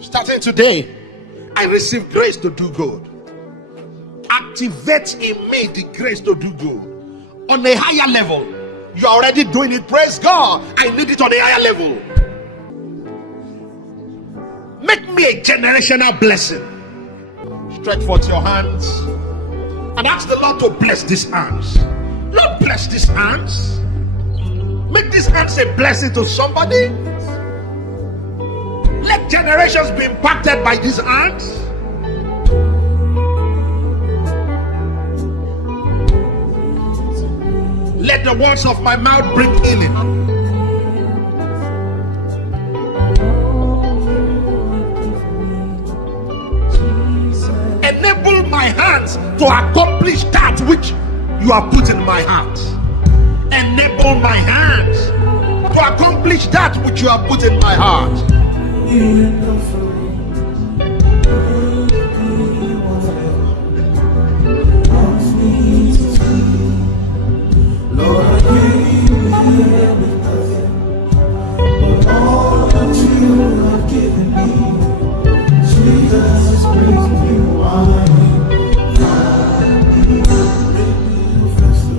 Starting today, I receive grace to do good. Activate in me the grace to do good on a higher level. You are already doing it. Praise God. I need it on a higher level. Make me a generational blessing. Stretch forth your hands and ask the Lord to bless these hands. Lord, bless these hands. Make these hands a blessing to somebody. Let generations be impacted by these hands. Let the words of my mouth bring healing. Enable my hands to accomplish that which you have put in my heart. Enable my hands to accomplish that which you have put in my heart. All that you have given me, Jesus, brings you on.